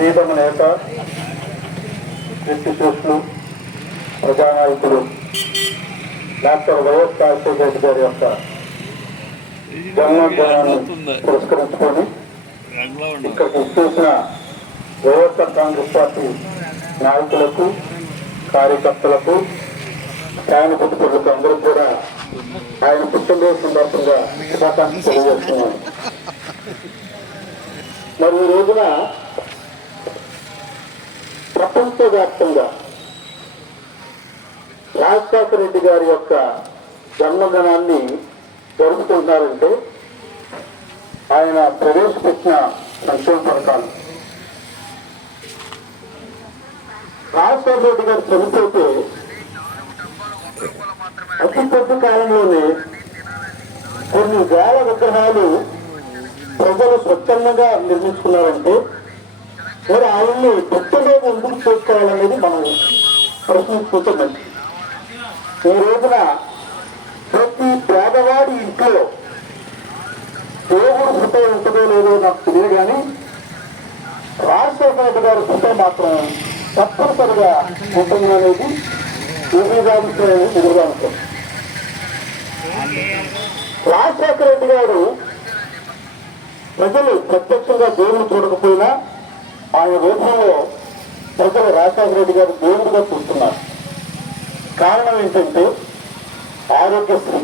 ప్రీతమ నేత కీర్తిశేషులు ప్రజానాయకులు డాక్టర్ వైఎస్ రాజశేఖర రెడ్డి గారి యొక్క జన్మదినాన్ని పురస్కరించుకొని ఇక్కడికి ఇచ్చేసిన వైఎస్ఆర్ కాంగ్రెస్ పార్టీ నాయకులకు, కార్యకర్తలకు, సానుభూతులకు అందరూ కూడా ఆయన పుట్టినరోజు సందర్భంగా శుభాకాంక్షలు తెలియజేస్తున్నాను. మరి ఈ రోజున ప్రపంచవ్యాప్తంగా రాజశేఖర రెడ్డి గారి యొక్క జన్మదినాన్ని జరుపుకుంటున్నారంటే ఆయన ప్రవేశపెట్టిన సంక్షేమ పథకాలు. రాజశేఖర రెడ్డి గారు చనిపోతే అతి కొద్ది కాలంలోనే కొన్ని వేల విగ్రహాలు ప్రజలు స్వచ్ఛందంగా నిర్మించుకున్నారంటే మరి ఆయన్ని పుట్టలేదు ఎందుకు చేసుకోవాలనేది మనం ప్రశ్నించుకుంటే మంచి. ఈ రోజున ప్రతి పేదవాడి ఇంట్లో దేవుడు ఫోటో ఉంటుందో లేదో నాకు తెలియదు, కానీ రాజశేఖర రెడ్డి గారి ఫోటో మాత్రం తప్పనిసరిగా ఉంటుందనేది ఎదురుగా ఉంటుంది. రాజశేఖర రెడ్డి గారు ప్రజలు ప్రత్యక్షంగా దేవుడు చూడకపోయినా ఆయన రూపంలో ప్రజలు రాజశేఖర రెడ్డి గారు దేవుడిగా చూస్తున్నారు. కారణం ఏంటంటే ఆరోగ్యశ్రీ.